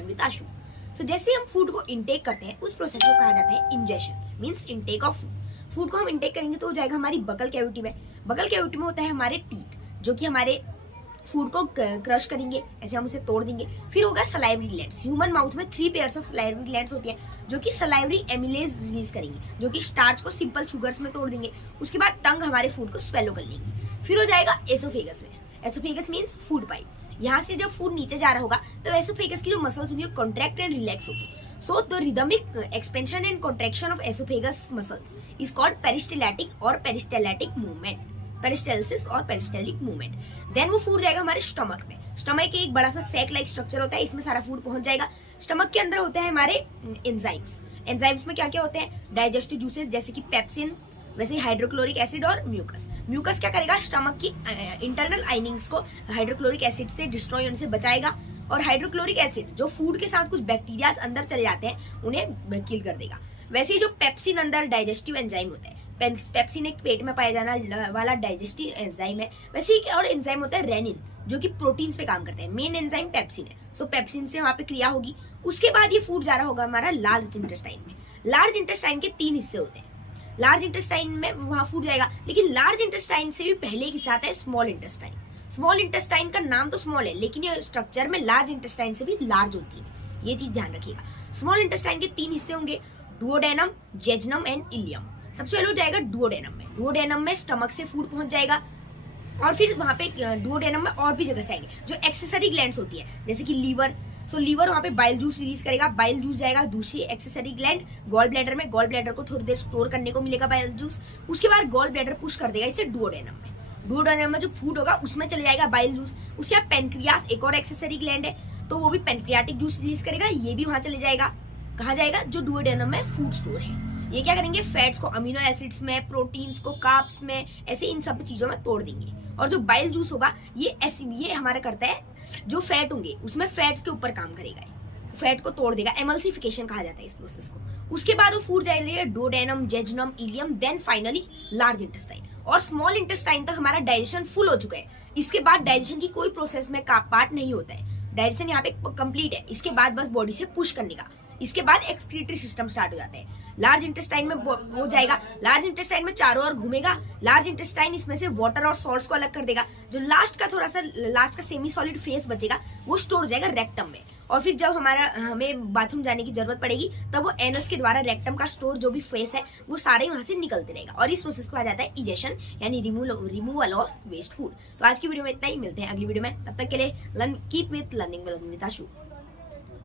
With आशु। सो जैसे हम food को इनटेक करते हैं उस प्रोसेस को कहा जाता है ingestion, means intake of food. Food को हम इनटेक करेंगे तो हो जाएगा हमारी बकल कैविटी में। बकल कैविटी में होता है हमारे टीथ, जो कि हमारे फूड को क्रश करेंगे, ऐसे हम उसे तोड़ देंगे। फिर होगा सलाइवरी ग्लैंड्स। ह्यूमन माउथ में 3 पेयर्स ऑफ सलाइवरी ग्लैंड्स होती है, जो कि सलाइवरी एमिलेज रिलीज करेंगे, जो कि स्टार्च को सिंपल शुगर्स में तोड़ देंगे। उसके बाद टंग हमारे फूड को स्वेलो कर लेंगे। फिर हो जाएगा एसोफेगस में। Oesophagus means food pipe. यहाँ से जब फूड नीचे जा रहा होगा तो एसोफेगस की जो मसल्स होंगी कॉन्ट्रैक्ट एंड रिलैक्स होगी। So the rhythmic expansion and contraction of oesophagus muscles is called peristaltic और पेरिस्टेलैटिक मूवमेंट, पेरिस्टेलिसिस और पेरिस्टेलिक मूवमेंट। देन वो फूड जाएगा हमारे स्टमक में। स्टमक के एक बड़ा सा सैक लाइक स्ट्रक्चर होता है, इसमें सारा फूड पहुंच जाएगा। स्टमक के अंदर होते हैं हमारे एंजाइम्स। एंजाइम्स में क्या क्या होते हैं? डाइजेस्टिव जूसेस जैसे कि पेप्सिन, वैसे हाइड्रोक्लोरिक एसिड और म्यूकस। म्यूकस क्या करेगा? स्टमक की इंटरनल आइनिंग्स को हाइड्रोक्लोरिक एसिड से डिस्ट्रॉय होने से बचाएगा, और हाइड्रोक्लोरिक एसिड जो फूड के साथ कुछ बैक्टीरिया अंदर चले जाते हैं उन्हें किल कर देगा। वैसे ही जो पेप्सिन अंदर डाइजेस्टिव एंजाइम होता है, पेप्सिन एक पेट में पाया जाना वाला डाइजेस्टिव एंजाइम है। वैसे ही और एंजाइम होता है रेनिन, जो कि प्रोटीन्स पे काम करते हैं। मेन एंजाइम पेप्सिन है। सो पेप्सिन से वहां पे क्रिया होगी। उसके बाद ये फूड जा रहा होगा हमारा लार्ज इंटेस्टाइन में। लार्ज इंटेस्टाइन के 3 हिस्से होते हैं। लार्ज इंटेस्टाइन में वहां फूड जाएगा, लेकिन लार्ज इंटेस्टाइन से भी पहले एक हिस्सा आता है स्मॉल इंटेस्टाइन। स्मॉल इंटेस्टाइन का नाम तो स्मॉल है, लेकिन ये स्ट्रक्चर में लार्ज इंटेस्टाइन से भी लार्ज होती है। ये चीज ध्यान रखिएगा। स्मॉल इंटेस्टाइन के 3 हिस्से होंगे, डुओडेनम, जेजनम एंड इलियम। सबसे पहले हो जाएगा डुओडेनम में। डुओडेनम में स्टमक से फूड पहुंच जाएगा, और फिर वहां पे डुओडेनम में और भी जगह से आएंगे जो एक्सेसरी ग्लैंड्स होती है, जैसे कि लीवर। सो लीवर वहां पे बाइल जूस रिलीज करेगा। बाइल जूस जाएगा दूसरी एक्सेसरी ग्लैंड गॉल ब्लैडर में। गॉल ब्लैडर को थोड़ी देर स्टोर करने को मिलेगा बाइल जूस। उसके बाद गॉल ब्लैडर पुश कर देगा इसे डुओडेनम में। डुओडेनम में जो फूड होगा उसमें चले जाएगा बाइल जूस। उसके बाद पेनक्रियास एक और एक्सेसरी ग्लैंड है, तो वो भी पेनक्रियाटिक जूस रिलीज करेगा। ये भी वहां चले जाएगा। कहा जाएगा जो डुओडेनम में फूड स्टोर है। ये क्या करेंगे? फैट्स को अमीनो एसिड्स में, प्रोटीन्स को कार्ब्स में, ऐसे इन सब चीजों में तोड़ देंगे। और जो बाइल जूस होगा ये हमारा करता है, जो फैट होंगे उसमें फैट्स के ऊपर काम करेगा, फैट को तोड़ देगा। एमल्सिफिकेशन कहा जाता है इस प्रोसेस को। उसके बाद वो फूड जाएगा duodenum, jejunum, ileum, then finally large intestine. और स्मॉल इंटेस्टाइन तक हमारा डाइजेशन फुल हो चुका है। इसके बाद डाइजेशन की कोई प्रोसेस में पार्ट नहीं होता है। डाइजेशन यहाँ पे कंप्लीट है। इसके बाद बस बॉडी से पुश करने का। इसके बाद एक्सक्रीटरी सिस्टम स्टार्ट हो जाता है। लार्ज इंटेस्टाइन में हो जाएगा। लार्ज इंटेस्टाइन में चारों ओर घूमेगा। लार्ज इंटेस्टाइन इसमें से वाटर और सॉल्ट्स को अलग कर देगा। जो लास्ट का सेमी सॉलिड फेस बचेगा वो स्टोर हो जाएगा रेक्टम में। और फिर जब हमें बाथरूम जाने की जरूरत पड़ेगी तब वो एनस के द्वारा रेक्टम का स्टोर जो भी फेस है वो सारे वहां से निकलते रहेगा। और इस प्रोसेस को आ जाता है इजेशन, यानी रिमूवल ऑफ वेस्ट फूड। तो आज की वीडियो में इतना ही। मिलते हैं अगली वीडियो में। तब तक के लिए keep with learning with Ashu.